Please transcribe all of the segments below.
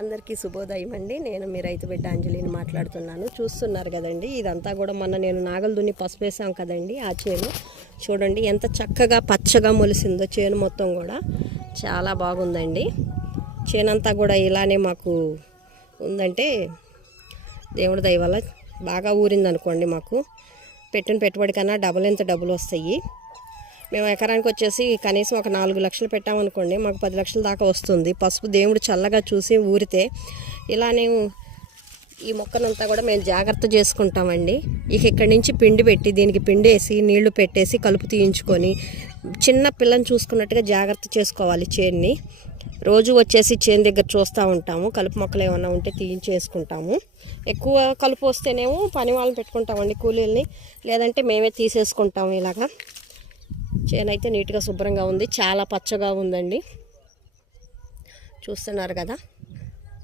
అందరికీ శుభోదయం అండి. నేను మీ రైతు బిడ్డ అంజలిని మాట్లాడుతున్నాను. చూస్తున్నారు కదండి, ఇదంతా కూడా మొన్న నేను నాగలు దున్ని పసుపు వేసాం కదండి. ఆ చేను చూడండి ఎంత చక్కగా పచ్చగా మొలిసిందో. చేను మొత్తం కూడా చాలా బాగుందండి. చేనంతా కూడా ఇలానే మాకు ఉందంటే దేవుడి దయ వల్ల బాగా ఊరిందనుకోండి. మాకు పెట్టిన పెట్టుబడి కన్నా డబ్బులు వస్తాయి. మేము ఎకరానికి వచ్చేసి కనీసం ఒక 4 లక్షలు పెట్టామనుకోండి, మాకు 10 లక్షల దాకా వస్తుంది. పసుపు దేవుడు చల్లగా చూసి ఊరితే ఇలానే ఈ మొక్కనంతా కూడా మేము జాగ్రత్త చేసుకుంటామండి. ఇక్కడి నుంచి పిండి పెట్టి దీనికి పిండి వేసి నీళ్లు పెట్టేసి కలుపు తీయించుకొని చిన్న పిల్లని చూసుకున్నట్టుగా జాగ్రత్త చేసుకోవాలి. చేన్ని రోజు వచ్చేసి చేను దగ్గర చూస్తూ ఉంటాము. కలుపు మొక్కలు ఏమైనా ఉంటే తీయించేసుకుంటాము. ఎక్కువ కలుపు వస్తేనేమో పని వాళ్ళని పెట్టుకుంటామండి, కూలీల్ని. లేదంటే మేమే తీసేసుకుంటాము. ఇలాగా చేను అయితే నీట్గా శుభ్రంగా ఉంది, చాలా పచ్చగా ఉందండి. చూస్తున్నారు కదా,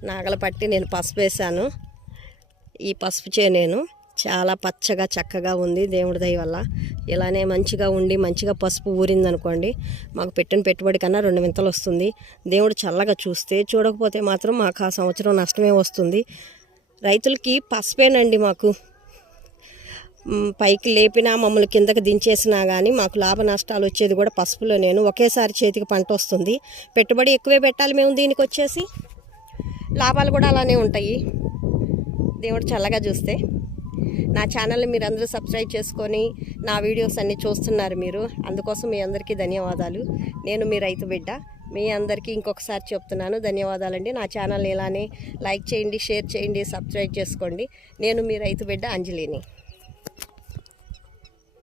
నాగల పట్టి నేను పసుపు వేసాను. ఈ పసుపు చేను చాలా పచ్చగా చక్కగా ఉంది. దేవుడి దయ వల్ల ఇలానే మంచిగా ఉండి మంచిగా పసుపు ఊరిందనుకోండి, మాకు పెట్టిన పెట్టుబడి కన్నా 2 వింతలు వస్తుంది. దేవుడు చల్లగా చూస్తే, చూడకపోతే మాత్రం మాకు ఆ సంవత్సరం నష్టమే వస్తుంది. రైతులకి పసుపేనండి మాకు పైకి లేపినా మమ్మల్ని కిందకి దించేసినా కానీ మాకు లాభ నష్టాలు వచ్చేది కూడా పసుపులో. నేను ఒకేసారి చేతికి పంట వస్తుంది. పెట్టుబడి ఎక్కువే పెట్టాలి మేము దీనికి వచ్చేసి, లాభాలు కూడా అలానే ఉంటాయి దేవుడు చల్లగా చూస్తే. నా ఛానల్ని మీరు అందరూ సబ్స్క్రైబ్ చేసుకొని నా వీడియోస్ అన్నీ చూస్తున్నారు మీరు. అందుకోసం మీ అందరికీ ధన్యవాదాలు. నేను మీ రైతు బిడ్డ. మీ అందరికీ ఇంకొకసారి చెప్తున్నాను, ధన్యవాదాలండి. నా ఛానల్ని ఇలానే లైక్ చేయండి, షేర్ చేయండి, సబ్స్క్రైబ్ చేసుకోండి. నేను మీ రైతు బిడ్డ అంజలిని.